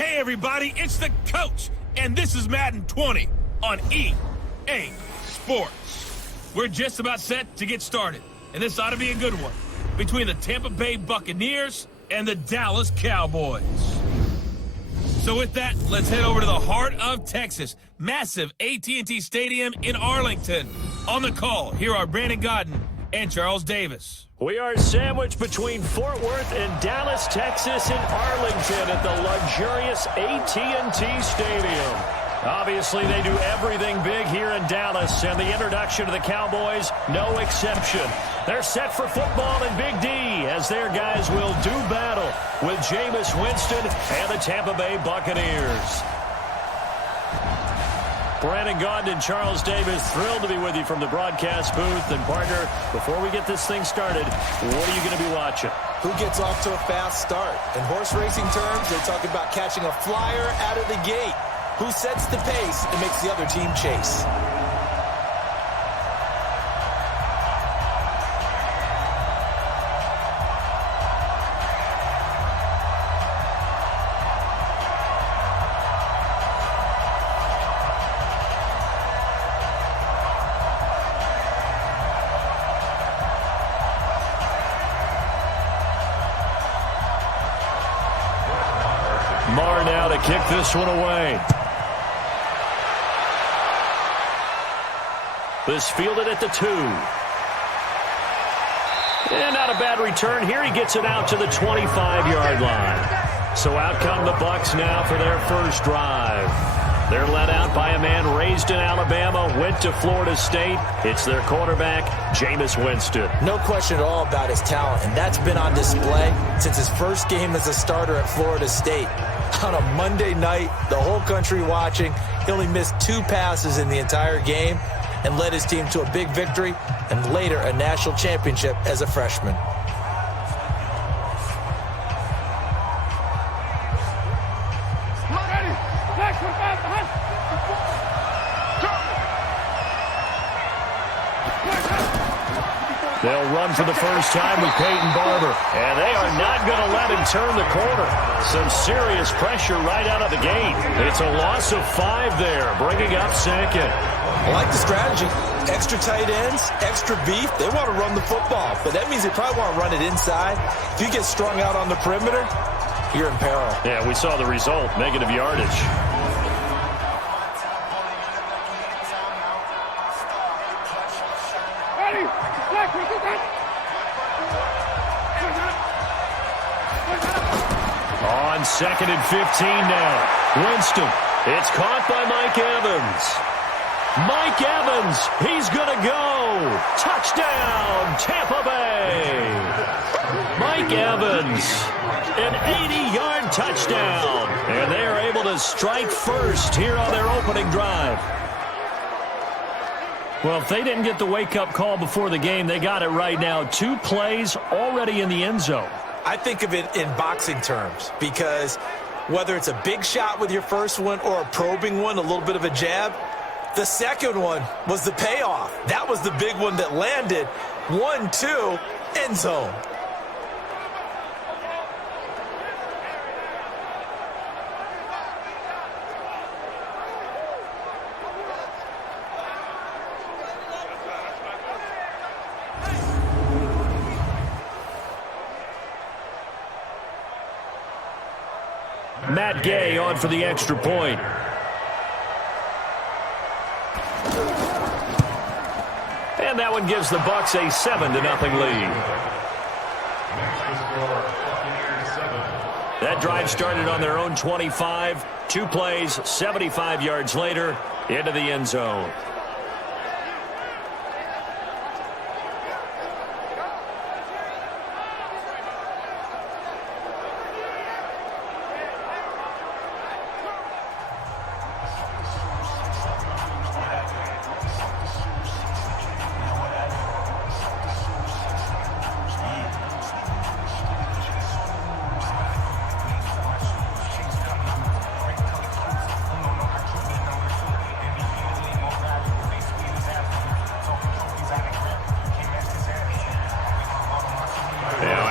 Hey everybody, it's the coach, and this is Madden 20 on EA Sports. We're just about set to get started, and this ought to be a good one between the Tampa Bay Buccaneers and the Dallas Cowboys. So with that, let's head over to the heart of Texas, massive AT&T Stadium in Arlington. On the call, here are Brandon Godden and Charles Davis. We are sandwiched between Fort Worth and Dallas, Texas, in Arlington at the luxurious AT&T Stadium. Obviously, they do everything big here in Dallas, and the introduction to the Cowboys, no exception. They're set for football in Big D as their guys will do battle with Jameis Winston and the Tampa Bay Buccaneers. Brandon Gaudin and Charles Davis, thrilled to be with you from the broadcast booth. And, partner, before we get this thing started, what are you going to be watching? Who gets off to a fast start? In horse racing terms, they talk about catching a flyer out of the gate. Who sets the pace and makes the other team chase? Marr now to kick this one away. This fielded at the 2. And not a bad return here. He gets it out to the 25-yard line. So out come the Bucs now for their first drive. They're led out by a man raised in Alabama, went to Florida State. It's their quarterback, Jameis Winston. No question at all about his talent, and that's been on display since his first game as a starter at Florida State. On a Monday night, the whole country watching, he only missed 2 passes in the entire game and led his team to a big victory and later a national championship as a freshman. They'll run for the first time with Peyton Barber. And they are not going to let him turn the corner. Some serious pressure right out of the gate. It's a loss of 5 there, bringing up second. I like the strategy. Extra tight ends, extra beef. They want to run the football, but that means they probably want to run it inside. If you get strung out on the perimeter, you're in peril. Yeah, we saw the result, negative yardage. On 2nd and 15 now. Winston. It's caught by Mike Evans. Mike Evans. He's going to go. Touchdown, Tampa Bay. Mike Evans. An 80-yard touchdown. And they are able to strike first here on their opening drive. Well, if they didn't get the wake-up call before the game, they got it right now. 2 plays already in the end zone. I think of it in boxing terms because whether it's a big shot with your first one or a probing one, a little bit of a jab, the second one was the payoff. That was the big one that landed. 1-2, end zone. Matt Gay on for the extra point. And that one gives the Bucs a 7-0 lead. That drive started on their own 25. 2 plays, 75 yards later, into the end zone.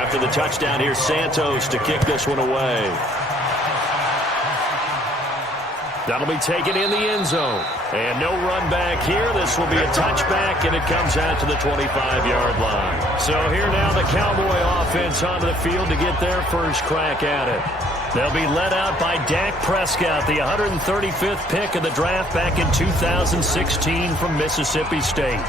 After the touchdown, here's Santos to kick this one away. That'll be taken in the end zone. And no run back here. This will be a touchback, and it comes out to the 25-yard line. So here now the Cowboy offense onto the field to get their first crack at it. They'll be led out by Dak Prescott, the 135th pick of the draft back in 2016 from Mississippi State.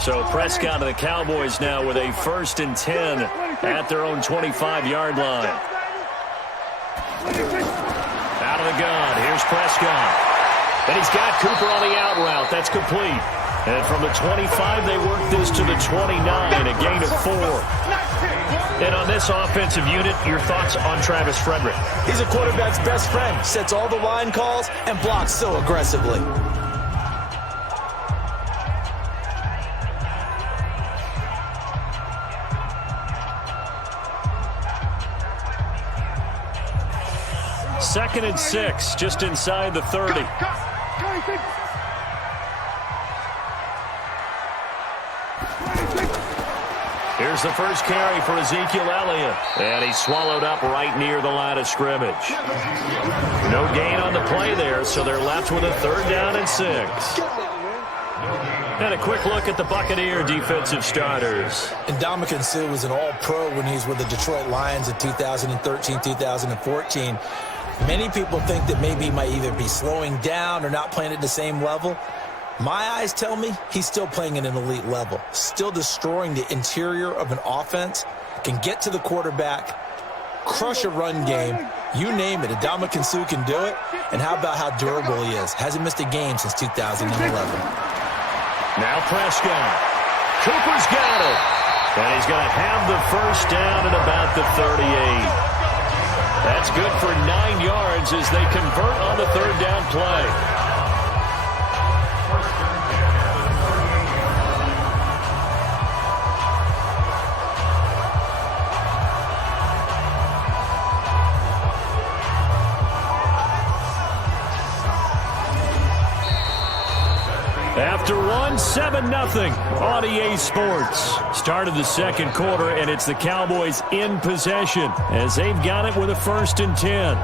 So Prescott and the Cowboys now with a 1st and 10 at their own 25-yard line. Out of the gun. Here's Prescott. And he's got Cooper on the out route. That's complete. And from the 25, they work this to the 29, a gain of 4. And on this offensive unit, your thoughts on Travis Frederick? He's a quarterback's best friend. Sets all the line calls and blocks so aggressively. Second and 6, just inside the 30. Here's the first carry for Ezekiel Elliott. And he's swallowed up right near the line of scrimmage. No gain on the play there, so they're left with a 3rd down and 6. And a quick look at the Buccaneer defensive starters. And Ndamukong Suh was an all-pro when he was with the Detroit Lions in 2013, 2014. Many people think that maybe he might either be slowing down or not playing at the same level. My eyes tell me he's still playing at an elite level, still destroying the interior of an offense, can get to the quarterback, crush a run game, you name it. Ndamukong Suh can do it. And how about how durable he is? Hasn't missed a game since 2011. Now Prescott. Cooper's got it. And he's going to have the first down at about the 38. That's good for 9 yards as they convert on the 3rd down play. After one, 7-0 on EA Sports. Start of the second quarter, and it's the Cowboys in possession as they've got it with a 1st and 10.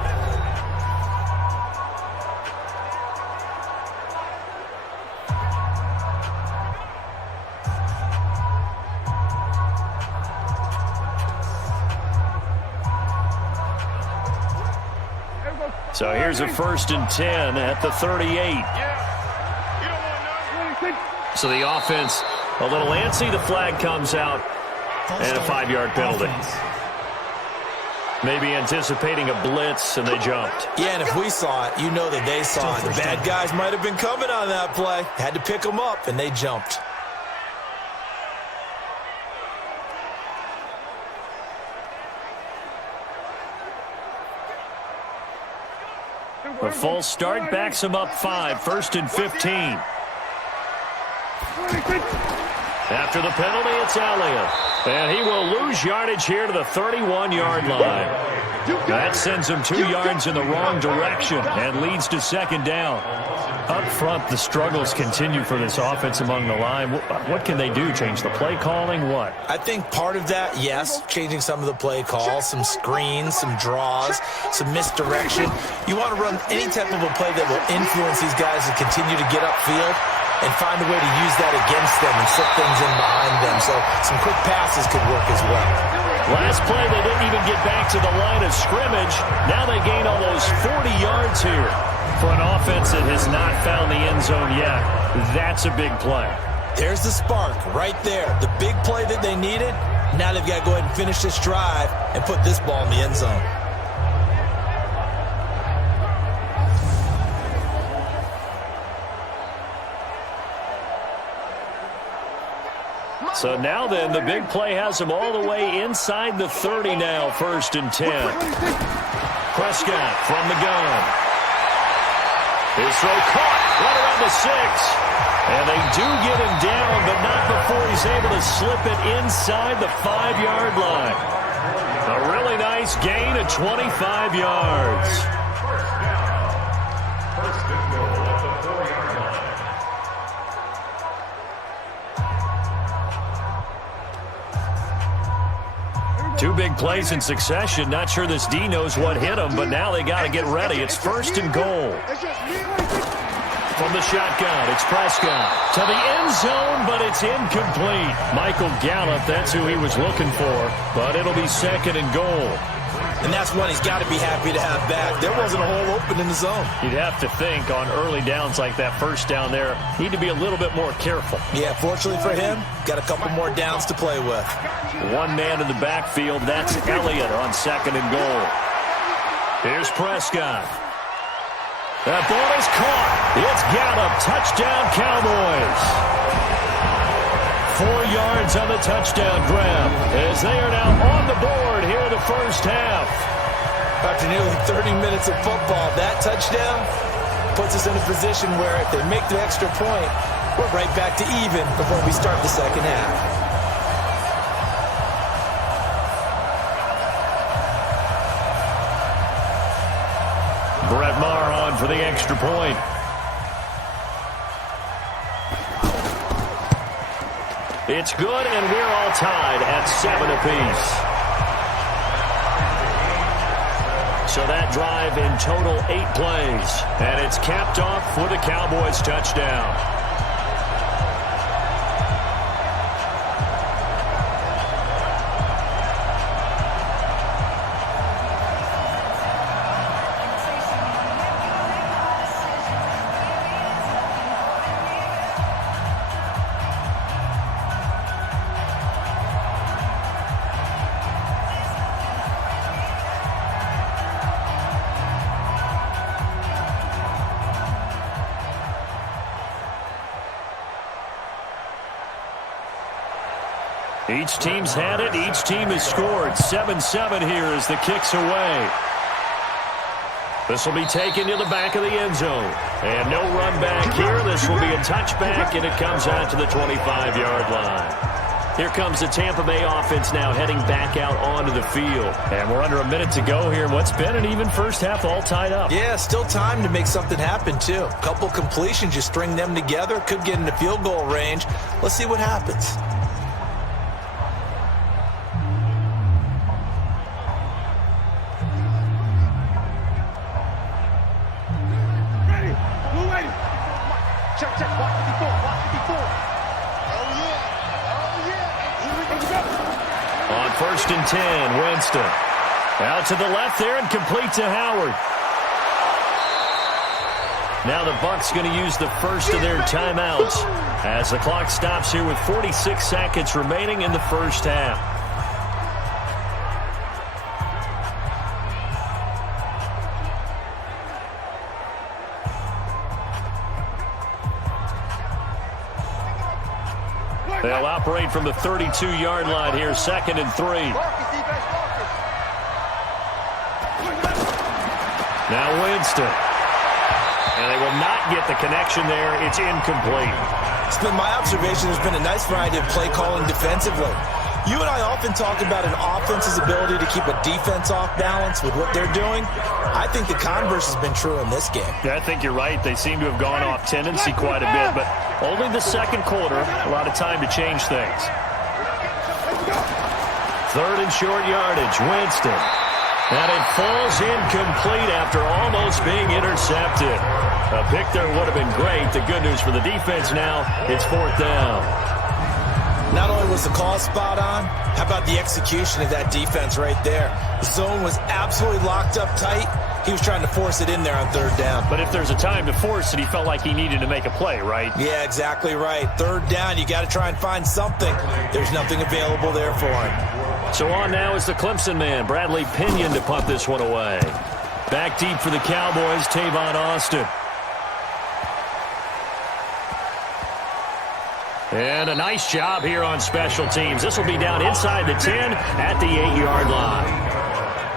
So here's a 1st and 10 at the 38. So the offense a little antsy. The flag comes out and a 5-yard penalty. Maybe anticipating a blitz, and they jumped. Yeah, and if we saw it, you know that they saw it. The bad guys might have been coming on that play. Had to pick them up, and they jumped. A false start backs him up 5, 1st and 15. After the penalty, it's Elliott. And he will lose yardage here to the 31-yard line. That sends him 2 yards in the wrong direction and leads to 2nd down. Up front, the struggles continue for this offense among the line. What can they do? Change the play calling? What? I think part of that, yes, changing some of the play calls, some screens, some draws, some misdirection. You want to run any type of a play that will influence these guys to continue to get upfield and find a way to use that against them and slip things in behind them. So some quick passes could work as well. Last play, they didn't even get back to the line of scrimmage. Now they gain almost 40 yards here. For an offense that has not found the end zone yet, that's a big play. There's the spark right there. The big play that they needed. Now they've got to go ahead and finish this drive and put this ball in the end zone. So now then, the big play has them all the way inside the 30 now, 1st and 10. Prescott from the gun. His throw caught right around the 6. And they do get him down, but not before he's able to slip it inside the 5-yard line. A really nice gain of 25 yards. First and goal at the 4-yard line. Two big plays in succession. Not sure this D knows what hit him, but now they got to get ready. It's first and goal. From the shotgun, it's Prescott to the end zone, but it's incomplete. Michael Gallup, that's who he was looking for, but it'll be second and goal. And that's one he's got to be happy to have back. There wasn't a hole open in the zone. You'd have to think on early downs like that first down there, need to be a little bit more careful. Yeah, fortunately for him, got a couple more downs to play with. One man in the backfield, that's Elliott on second and goal. Here's Prescott. That ball is caught. It's Gallup. Touchdown, Cowboys. 4 yards on the touchdown grab as they are now on the board here in the first half. After nearly 30 minutes of football, that touchdown puts us in a position where if they make the extra point, we're right back to even before we start the second half. Brett Maher on for the extra point. It's good, and we're all tied at 7 apiece. So that drive in total 8 plays, and it's capped off with a Cowboys touchdown. Each team's had it. Each team has scored. 7-7 here as the kick's away. This will be taken to the back of the end zone. And no run back here. This will be a touchback, and it comes out to the 25-yard line. Here comes the Tampa Bay offense now heading back out onto the field. And we're under a minute to go here. What's been an even first half, all tied up. Yeah, still time to make something happen, too. A couple completions, you string them together. Could get into field goal range. Let's see what happens. On first and 10, Winston. Out to the left there and complete to Howard. Now the Bucs going to use the first of their timeouts as the clock stops here with 46 seconds remaining in the first half. They'll operate from the 32-yard line here, second and 3. Now Winston. And they will not get the connection there. It's incomplete. It's been my observation there's been a nice variety of play calling defensively. You and I often talk about an offense's ability to keep a defense off balance with what they're doing. I think the converse has been true in this game. Yeah, I think you're right. They seem to have gone off tendency quite a bit, but only the second quarter, a lot of time to change things. Third and short yardage, Winston. And it falls incomplete after almost being intercepted. A pick there would have been great. The good news for the defense now, it's fourth down. Not only was the call spot on, how about the execution of that defense right there? The zone was absolutely locked up tight. He was trying to force it in there on third down. But if there's a time to force it, he felt like he needed to make a play, right? Yeah, exactly right. Third down, you got to try and find something. There's nothing available there for him. So on now is the Clemson man, Bradley Pinion, to punt this one away. Back deep for the Cowboys, Tavon Austin. And a nice job here on special teams. This will be down inside the 10 at the 8-yard line.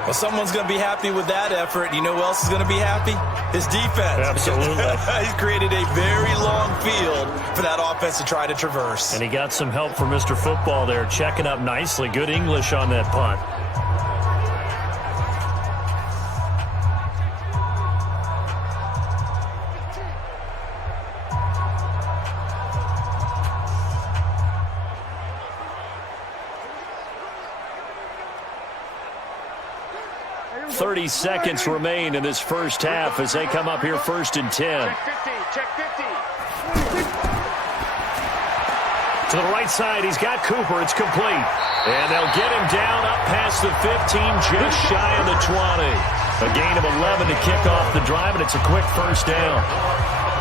Well, someone's going to be happy with that effort. You know who else is going to be happy? His defense. Absolutely. He's created a very long field for that offense to try to traverse. And he got some help from Mr. Football there, checking up nicely. Good English on that punt. 30 seconds remain in this first half as they come up here 1st and 10. Check 50. To the right side, he's got Cooper. It's complete. And they'll get him down up past the 15, just shy of the 20. A gain of 11 to kick off the drive, and it's a quick first down.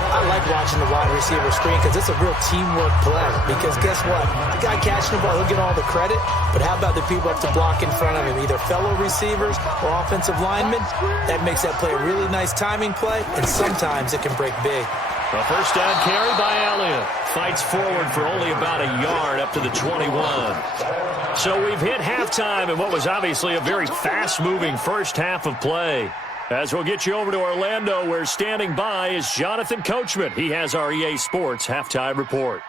I like watching the wide receiver screen because it's a real teamwork play. Because guess what? The guy catching the ball, he'll get all the credit. But how about the people up to block in front of him, either fellow receivers or offensive linemen? That makes that play a really nice timing play, and sometimes it can break big. A first down carry by Elliott. Fights forward for only about a yard up to the 21. So we've hit halftime in what was obviously a very fast-moving first half of play. As we'll get you over to Orlando, where standing by is Jonathan Coachman. He has our EA Sports halftime report.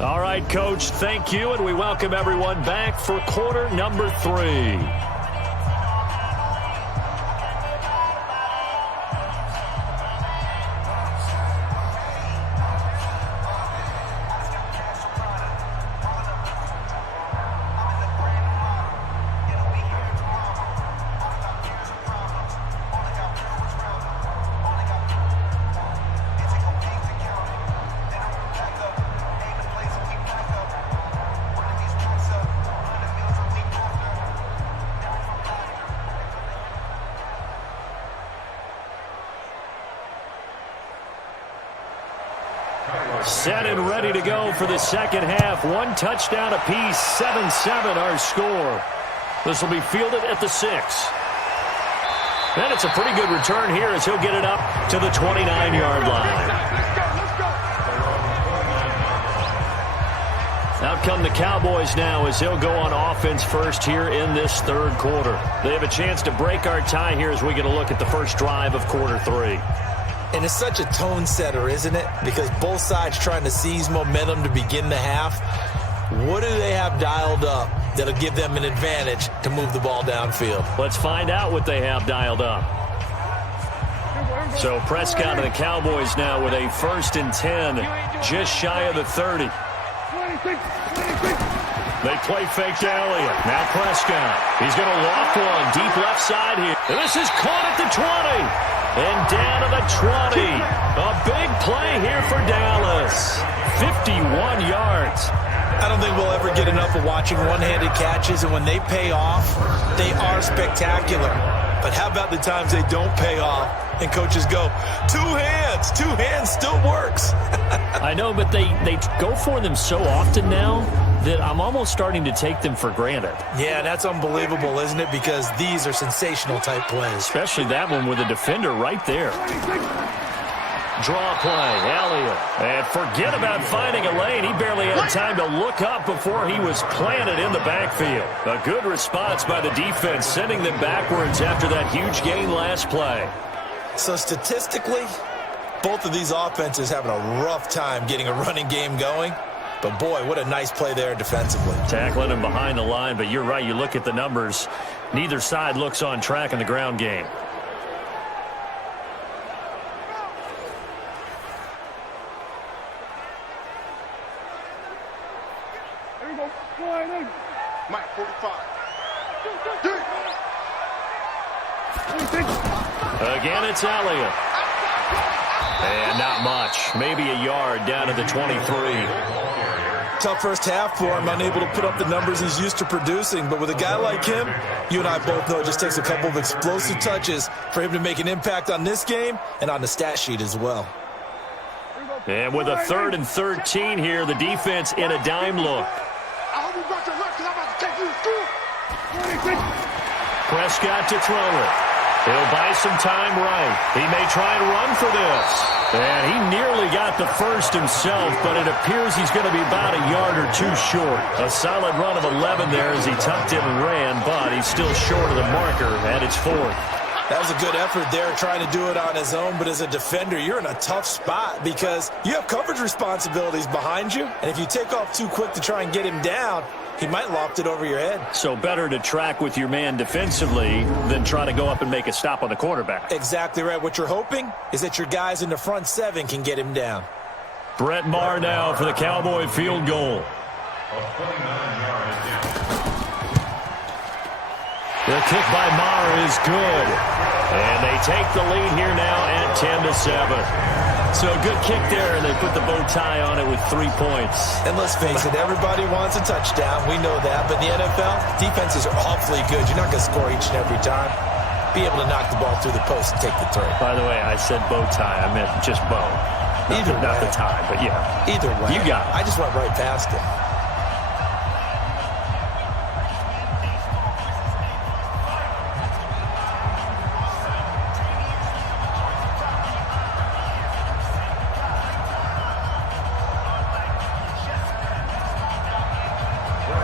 All right, Coach, thank you, and we welcome everyone back for quarter number 3. Set and ready to go for the second half. 1 touchdown apiece, 7-7 our score. This will be fielded at the 6. And it's a pretty good return here as he'll get it up to the 29-yard line. Out come the Cowboys now as they'll go on offense first here in this third quarter. They have a chance to break our tie here as we get a look at the first drive of quarter 3. And it's such a tone setter, isn't it? Because both sides trying to seize momentum to begin the half. What do they have dialed up that'll give them an advantage to move the ball downfield? Let's find out what they have dialed up. So Prescott and the Cowboys now with a 1st and 10, just shy of the 30. They play fake to Elliott. Now Prescott. He's going to loft one deep left side here. And this is caught at the 20. And down to the 20. A big play here for Dallas. 51 yards. I don't think we'll ever get enough of watching one-handed catches, and when they pay off, they are spectacular. But how about the times they don't pay off, and coaches go, two hands still works. I know, but they go for them so often now that I'm almost starting to take them for granted. Yeah, that's unbelievable, isn't it? Because these are sensational type plays. Especially that one with a defender right there. Draw play, Elliott. And forget about finding a lane. He barely had time to look up before he was planted in the backfield. A good response by the defense, sending them backwards after that huge gain last play. So statistically, both of these offenses having a rough time getting a running game going. But, boy, what a nice play there defensively. Tackling him behind the line, but you're right. You look at the numbers. Neither side looks on track in the ground game. There we go. Mike, 45. Again, it's Elliott. And not much. Maybe a yard down to the 23. Tough first half for him, unable to put up the numbers he's used to producing. But with a guy like him, you and I both know it just takes a couple of explosive touches for him to make an impact on this game and on the stat sheet as well. And with a 3rd and 13 here, the defense in a dime look. I hope you brought your luck because I'm about to take you to school. Prescott to throw it. He'll buy some time right. He may try and run for this. And he nearly got the first himself, but it appears he's going to be about a yard or two short. A solid run of 11 there as he tucked in and ran, but he's still short of the marker, and it's 4th. That was a good effort there, trying to do it on his own, but as a defender, you're in a tough spot because you have coverage responsibilities behind you, and if you take off too quick to try and get him down, he might loft it over your head. So better to track with your man defensively than try to go up and make a stop on the quarterback. Exactly right. What you're hoping is that your guys in the front seven can get him down. Brett Maher now for the Cowboy field goal. The kick by Maher is good. And they take the lead here now at 10-7. So a good kick there, and they put the bow tie on it with 3 points. And let's face it, everybody wants a touchdown. We know that. But in the NFL, defenses are awfully good. You're not going to score each and every time. Be able to knock the ball through the post and take the throw. By the way, I said bow tie. I meant just bow. Not the tie, but yeah. Either way. You got it. I just went right past it.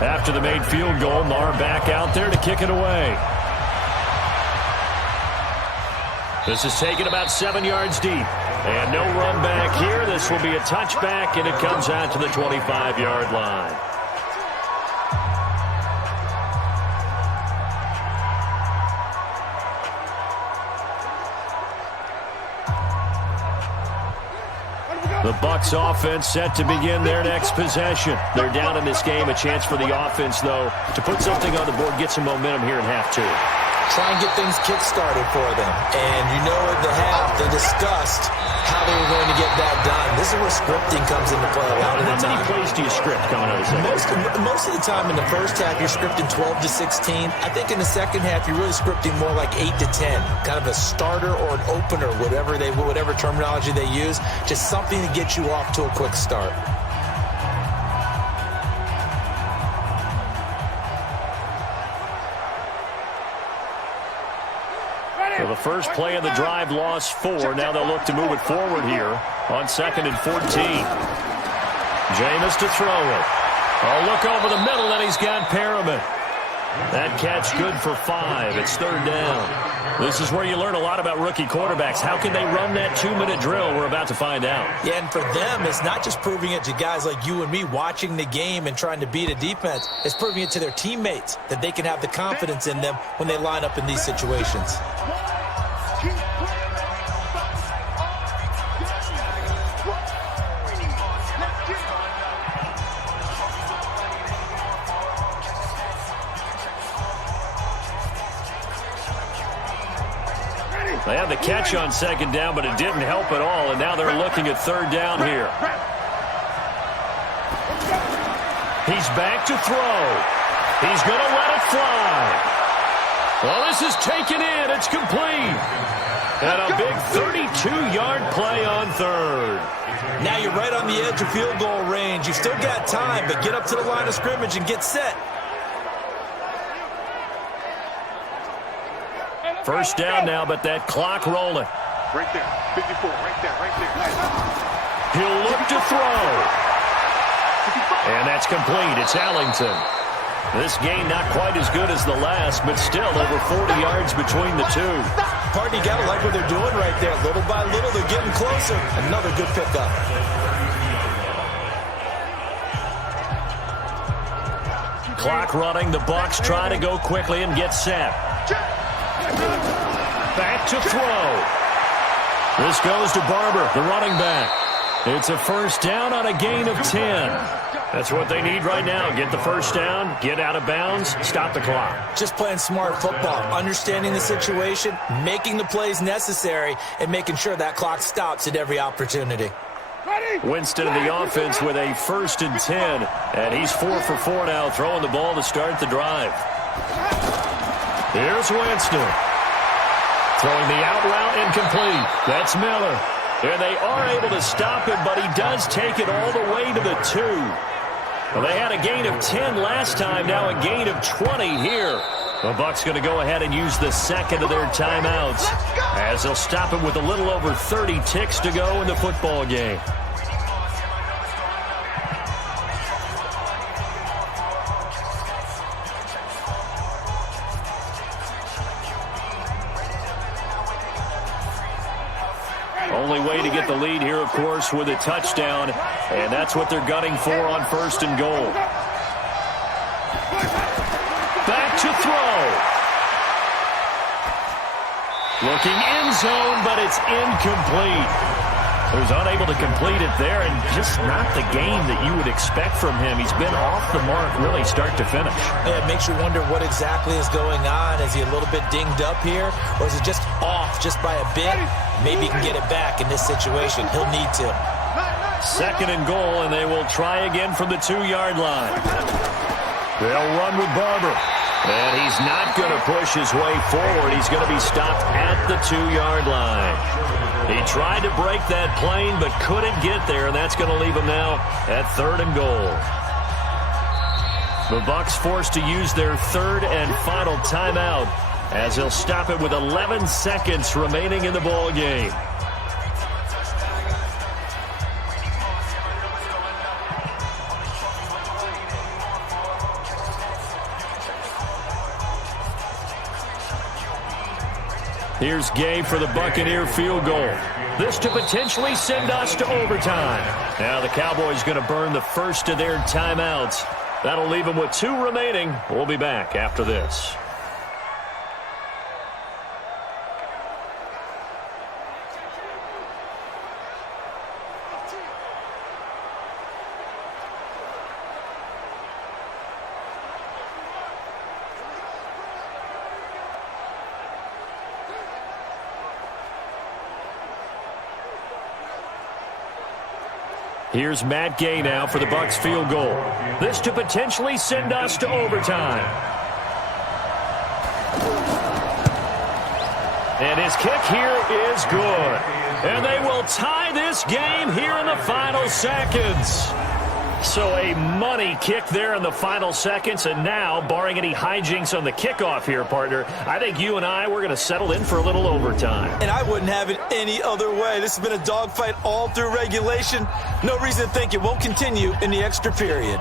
After the made field goal, Maher back out there to kick it away. This is taken about 7 yards deep. And no run back here. This will be a touchback, and it comes out to the 25-yard line. The Bucs offense set to begin their next possession. They're down in this game. A chance for the offense, though, to put something on the board, get some momentum here in half two. Try and get things kick-started for them. And you know at the half, they discussed how they were going to get that done. This is where scripting comes into play a lot of the time. How many plays do you script coming out of the second? Most of the time in the first half, you're scripting 12 to 16. I think in the second half, you're really scripting more like 8 to 10. Kind of a starter or an opener, whatever terminology they use. Just something to get you off to a quick start. So the first play of the drive lost 4. Now they'll look to move it forward here on 2nd and 14. Jameis to throw it. Oh, look over the middle, and he's got Perriman. That catch good for 5. It's 3rd down. This is where you learn a lot about rookie quarterbacks. How can they run that 2-minute drill? We're about to find out. Yeah, and for them, it's not just proving it to guys like you and me watching the game and trying to beat a defense. It's proving it to their teammates that they can have the confidence in them when they line up in these situations. They had the catch on 2nd down, but it didn't help at all, and now they're looking at 3rd down here. He's back to throw. He's going to let it fly. Well, this is taken in. It's complete. And a big 32-yard play on 3rd. Now you're right on the edge of field goal range. You've still got time, but get up to the line of scrimmage and get set. First down now, but that clock rolling. Right there, 54, right there. He'll look to throw. And that's complete. It's Allington. This game not quite as good as the last, but still over 40 yards between the two. Partner, you got to like what they're doing right there. Little by little, they're getting closer. Another good pickup. Clock running. The Bucs try to go quickly and get set. Back to throw. This goes to Barber, the running back. It's a first down on a gain of 10. That's what they need right now. Get the first down, get out of bounds, stop the clock. Just playing smart football, understanding the situation, making the plays necessary, and making sure that clock stops at every opportunity. Winston in the offense with a 1st and 10, and he's 4 for 4 now, throwing the ball to start the drive. Here's Winston. Throwing the out route incomplete. That's Miller. And they are able to stop him, but he does take it all the way to the 2. Well, they had a gain of 10 last time, now a gain of 20 here. The Bucs going to go ahead and use the second of their timeouts as they'll stop him with a little over 30 ticks to go in the football game. get the lead here, of course, with a touchdown. And that's what they're gunning for on 1st and goal. Back to throw. Looking end zone, but it's incomplete. He was unable to complete it there, and just not the game that you would expect from him. He's been off the mark really start to finish. Yeah, it makes you wonder what exactly is going on. Is he a little bit dinged up here, or is he just off just by a bit? Maybe he can get it back in this situation. He'll need to. 2nd and goal, and they will try again from the 2-yard line. They'll run with Barber. And he's not going to push his way forward. He's going to be stopped at the 2-yard line. He tried to break that plane but couldn't get there, and that's going to leave him now at 3rd and goal. The Bucs forced to use their 3rd and final timeout as they'll stop it with 11 seconds remaining in the ball game. Here's Gabe for the Buccaneer field goal. This to potentially send us to overtime. Now the Cowboys going to burn the first of their timeouts. That'll leave them with 2 remaining. We'll be back after this. Here's Matt Gay now for the Bucs field goal. This to potentially send us to overtime. And his kick here is good. And they will tie this game here in the final seconds. So a money kick there in the final seconds. And now, barring any hijinks on the kickoff here, partner, I think you and I, we're going to settle in for a little overtime. And I wouldn't have it any other way. This has been a dogfight all through regulation. No reason to think it won't continue in the extra period.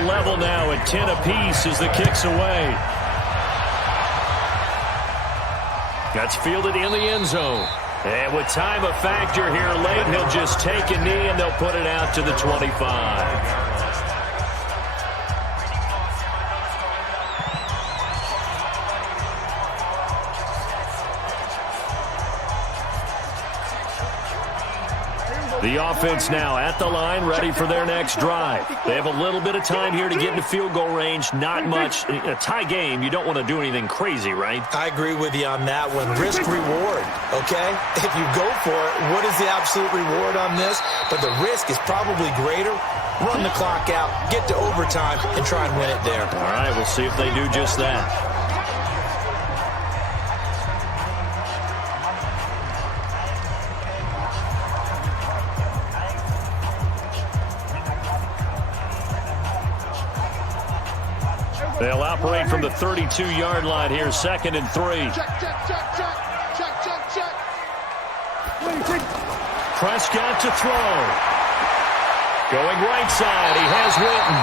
Level now at 10 apiece as the kick's away. That's fielded in the end zone. And with time a factor here late, he'll just take a knee and they'll put it out to the 25. The offense now at the line, ready for their next drive. They have a little bit of time here to get into field goal range. Not much. A tie game, you don't want to do anything crazy, right? I agree with you on that one. Risk-reward, okay? If you go for it, what is the absolute reward on this? But the risk is probably greater. Run the clock out, get to overtime, and try and win it there. All right, we'll see if they do just that. They'll operate from the 32-yard line here, 2nd and 3. Check. Prescott to throw. Going right side, he has Witten.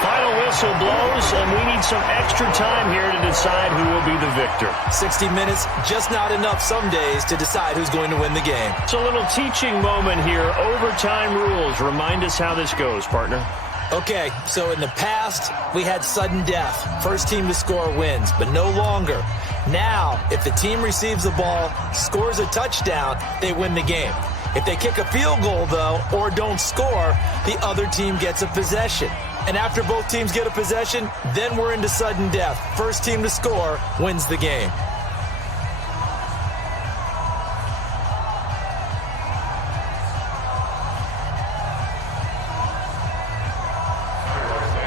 Final whistle blows, and we need some extra time here to decide who will be the victor. 60 minutes, just not enough some days to decide who's going to win the game. It's a little teaching moment here. Overtime rules. Remind us how this goes, partner. Okay, so in the past, we had sudden death. First team to score wins, but no longer. Now, if the team receives the ball, scores a touchdown, they win the game. If they kick a field goal, though, or don't score, the other team gets a possession. And after both teams get a possession, then we're into sudden death. First team to score wins the game.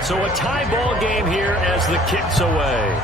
So a tie ball game here as the kick's away.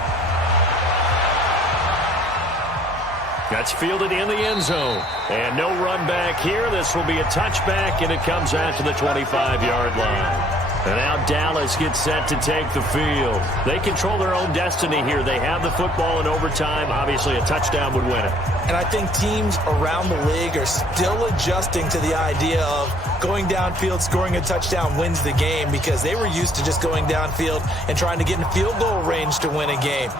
That's fielded in the end zone. And no run back here. This will be a touchback, and it comes out to the 25-yard line. And now Dallas gets set to take the field. They control their own destiny here. They have the football in overtime. Obviously, a touchdown would win it. And I think teams around the league are still adjusting to the idea of going downfield, scoring a touchdown wins the game, because they were used to just going downfield and trying to get in field goal range to win a game.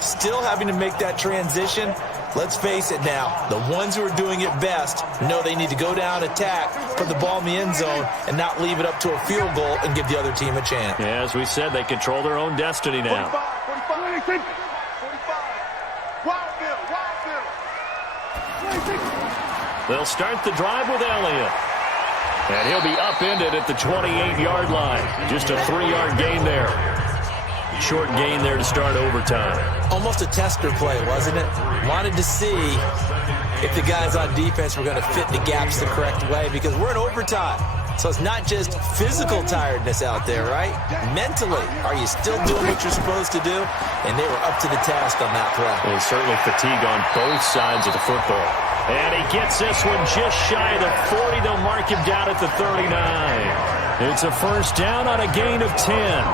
Still having to make that transition. Let's face it now, the ones who are doing it best know they need to go down, attack, put the ball in the end zone, and not leave it up to a field goal and give the other team a chance. Yeah, as we said, they control their own destiny now. 45, 45, 45. Wild Bill. They'll start the drive with Elliott. And he'll be upended at the 28-yard line. Just a 3-yard gain there. Short gain there to start overtime. Almost a tester play, wasn't it? Wanted to see if the guys on defense were going to fit the gaps the correct way, because we're in overtime. So it's not just physical tiredness out there, right? Mentally, are you still doing what you're supposed to do? And they were up to the task on that play. There's certainly fatigue on both sides of the football. And he gets this one just shy of the 40. They'll mark him down at the 39. It's a first down on a gain of 10.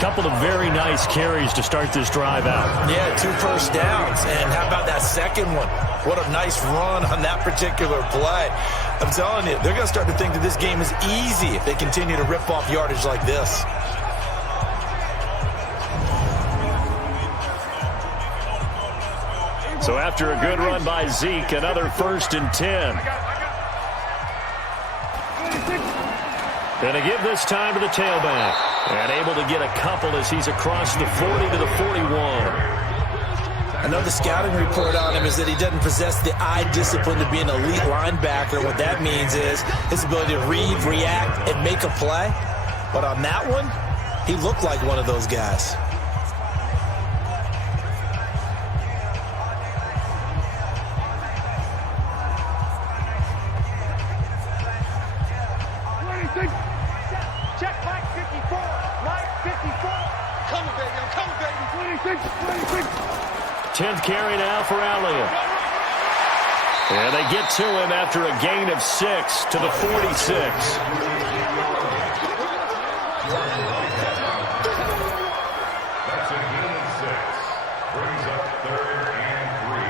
Couple of very nice carries to start this drive out. Yeah, 2 first downs. And how about that second one? What a nice run on that particular play. I'm telling you, they're going to start to think that this game is easy if they continue to rip off yardage like this. So after a good run by Zeke, another 1st and 10. Going to give this time to the tailback. And able to get a couple as he's across the 40 to the 41. I know the scouting report on him is that he doesn't possess the eye discipline to be an elite linebacker. What that means is his ability to read, react, and make a play. But on that one, he looked like one of those guys. Check Mike 54. Mike 54. Coming, baby. I'm coming, baby. 26. 10th carry now for Elliott. And they get to him after a gain of 6 to the 46. That's a gain of 6. Brings up 3rd and 3.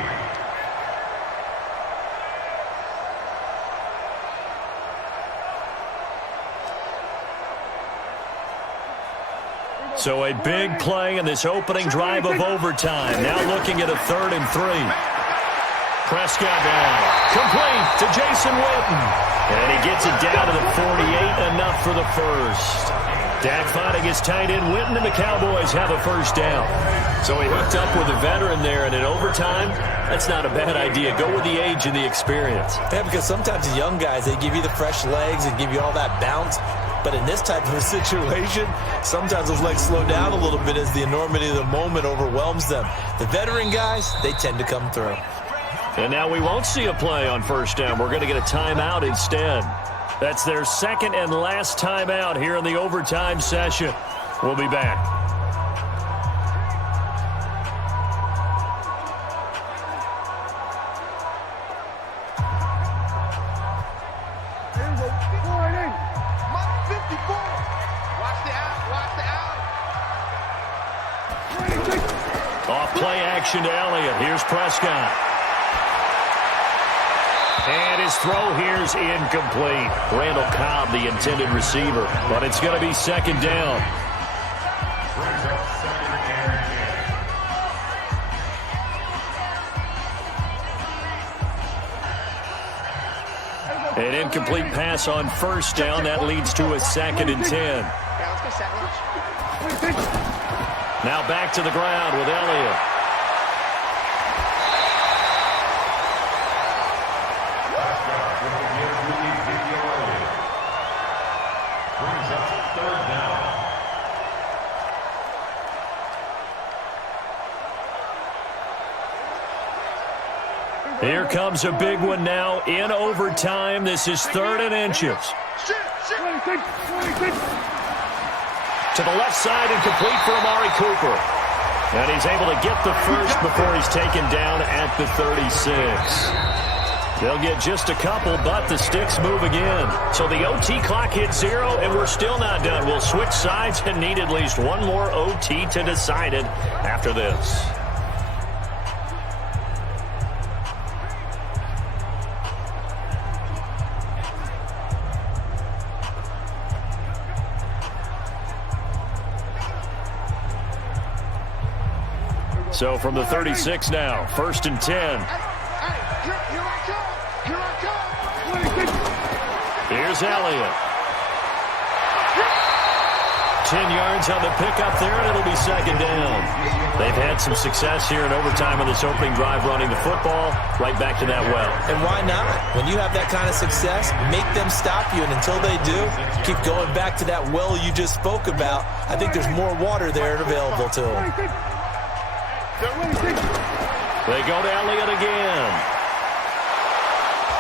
So a big play in this opening drive of overtime. Now looking at a 3rd and 3. Prescott down. Complete to Jason Witten. And he gets it down to the 48. Enough for the first. Dak finding his tight end Witten, and the Cowboys have a first down. So he hooked up with a veteran there, and in overtime, that's not a bad idea. Go with the age and the experience. Yeah, because sometimes the young guys, they give you the fresh legs and give you all that bounce. But in this type of a situation, sometimes those legs slow down a little bit as the enormity of the moment overwhelms them. The veteran guys, they tend to come through. And now we won't see a play on first down. We're going to get a timeout instead. That's their second and last timeout here in the overtime session. We'll be back. Off play action to Elliott. Here's Prescott. And his throw here's incomplete. Randall Cobb, the intended receiver. But it's going to be second down. An incomplete pass on first down. That leads to a 2nd and 10. Now back to the ground with Elliott. Brings up 3rd down. Here comes a big one now in overtime. This is 3rd and inches. To the left side and complete for Amari Cooper. And he's able to get the first before he's taken down at the 36. They'll get just a couple, but the sticks move again. So the OT clock hits 0, and we're still not done. We'll switch sides and need at least one more OT to decide it after this. So from the 36 now, 1st and 10. Here's Elliott. 10 yards on the pickup there, and it'll be 2nd down. They've had some success here in overtime on this opening drive running the football right back to that well. And why not? When you have that kind of success, make them stop you, and until they do, keep going back to that well you just spoke about. I think there's more water there available to them. They go to Elliott again.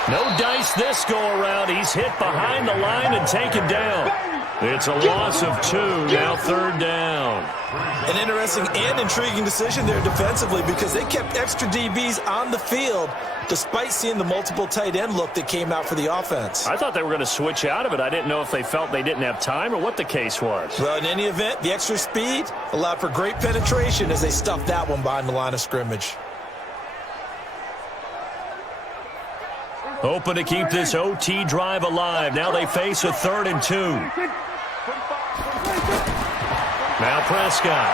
No dice this go-around. He's hit behind the line and taken down. It's a loss of 2, now 3rd down. An interesting and intriguing decision there defensively because they kept extra DBs on the field despite seeing the multiple tight end look that came out for the offense. I thought they were going to switch out of it. I didn't know if they felt they didn't have time or what the case was. Well, in any event, the extra speed allowed for great penetration as they stuffed that one behind the line of scrimmage. Hoping to keep this OT drive alive. Now they face a 3rd and 2. Now Prescott.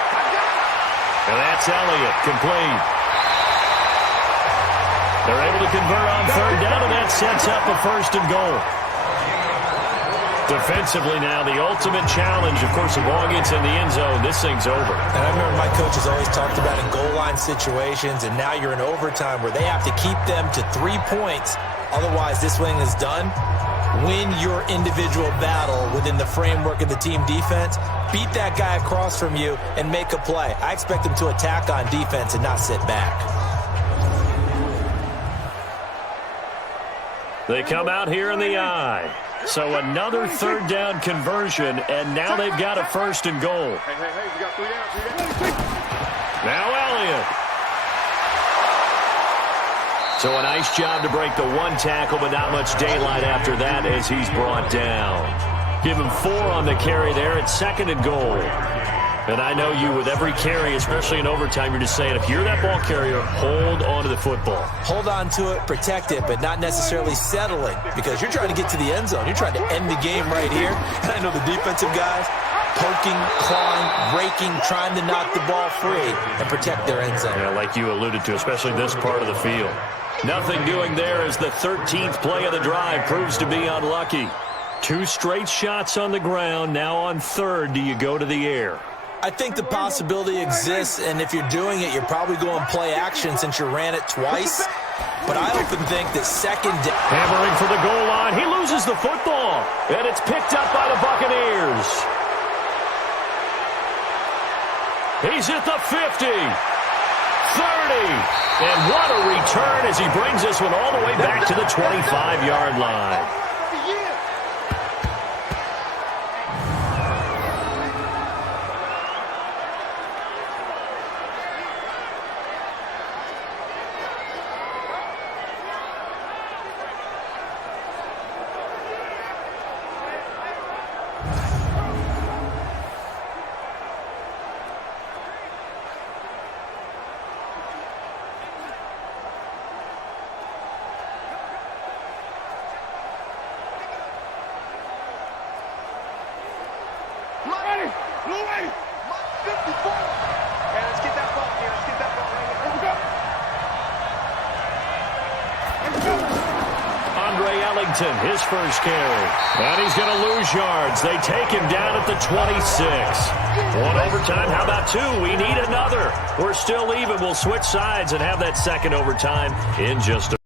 And that's Elliott, complete. They're able to convert on 3rd down, and that sets up a 1st and goal. Defensively now, the ultimate challenge. Of course, the ball gets in the end zone, this thing's over. And I remember my coaches always talked about in goal line situations, and now you're in overtime where they have to keep them to 3 points. Otherwise, this thing is done. Win your individual battle within the framework of the team defense. Beat that guy across from you and make a play. I expect them to attack on defense and not sit back. They come out here in the eye. So another 3rd down conversion, and now they've got a 1st and goal. We got 3 downs. Now Elliott. So a nice job to break the 1 tackle, but not much daylight after that as he's brought down. Give him 4 on the carry there. It's 2nd and goal. And I know you, with every carry, especially in overtime, you're just saying, if you're that ball carrier, hold on to the football. Hold on to it, protect it, but not necessarily settling because you're trying to get to the end zone. You're trying to end the game right here. And I know the defensive guys poking, clawing, raking, trying to knock the ball free and protect their end zone. Yeah, like you alluded to, especially this part of the field. Nothing doing there as the 13th play of the drive proves to be unlucky. 2 straight shots on the ground. Now on 3rd, do you go to the air? I think the possibility exists, and if you're doing it, you're probably going play action since you ran it twice. But I often think that 2nd down. Hammering for the goal line. He loses the football, and it's picked up by the Buccaneers. He's at the 50, 30, and what a return as he brings this one all the way back to the 25-yard line. His first carry. And he's going to lose yards. They take him down at the 26. 1 overtime. How about 2? We need another. We're still even. We'll switch sides and have that 2nd overtime in just a